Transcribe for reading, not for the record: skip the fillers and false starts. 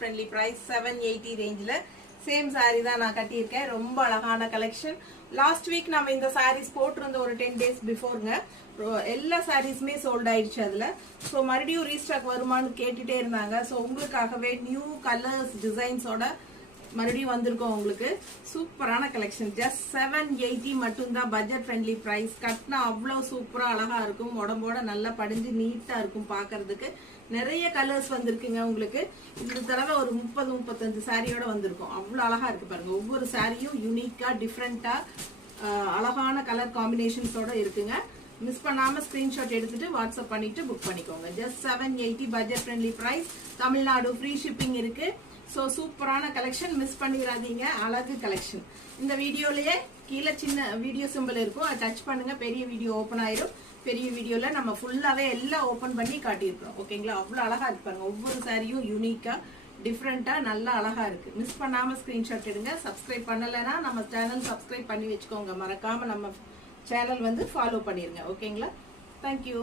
friendly price 780 ரேஞ்சில same saree தான் நான் கட்டியிருக்கேன். ரொம்ப அழகான கலெக்ஷன். லாஸ்ட் வீக் நம்ம இந்த sarees போட்டிருந்த ஒரு 10 days பிஃபோர்ங்க. எல்லா சாரீஸ்மே சோல்ட் ஆயிடுச்சு அதுல. ஸோ மறுபடியும் ரீஸ்டாக் வருமானு கேட்டுட்டே இருந்தாங்க. ஸோ உங்களுக்காகவே நியூ கலர்ஸ் டிசைன்ஸோட மறுபடியும் வந்திருக்கோம். உங்களுக்கு சூப்பரான கலெக்ஷன். ஜஸ்ட் 780 மட்டும்தான். Budget friendly price. கட்டினா அவ்வளோ சூப்பரா அழகா இருக்கும். உடம்போட நல்லா படிஞ்சு நீட்டா இருக்கும் பாக்குறதுக்கு. நிறைய கலர்ஸ் வந்திருக்குங்க. உங்களுக்கு இந்த தடவை ஒரு 30-35 சாரியோட வந்திருக்கும். அவ்வளவு அழகா இருக்கு பாருங்க. ஒவ்வொரு சாரியும் யூனிக்கா டிஃப்ரெண்டா அழகான கலர் காம்பினேஷன்ஸோட இருக்குங்க. மிஸ் பண்ணாம ஸ்கிரீன்ஷாட் எடுத்துட்டு வாட்ஸ்அப் பண்ணிட்டு புக் பண்ணிக்கோங்க. Just 780 budget friendly price. Tamil Nadu free shipping இருக்கு. சோ சூப்பரான கலெக்ஷன், மிஸ் பண்ணிடாதீங்க. அழகு கலெக்ஷன். இந்த வீடியோலயே கீழே சின்ன வீடியோ சிம்பிள் இருக்கும், அதை டச் பண்ணுங்க. பெரிய வீடியோ ஓபன் ஆயிரும். பெரிய வீடியோல நம்ம ஃபுல்லாவே எல்லாம் ஓபன் பண்ணி காட்டியிருக்கோம். ஓகேங்களா? அவ்வளவு அழகா இருக்கு பாருங்க. ஒவ்வொரு சாரியும் யூனிக்கா டிஃப்ரெண்டா நல்லா அழகா இருக்கு. மிஸ் பண்ணாம ஸ்கிரீன்ஷாட் எடுங்க. சப்ஸ்கிரைப் பண்ணலைன்னா நம்ம சேனல் சப்ஸ்கிரைப் பண்ணி வச்சுக்கோங்க. மறக்காம நம்ம சேனல் வந்து ஃபாலோ பண்ணிருங்க. ஓகேங்களா? தேங்க்யூ.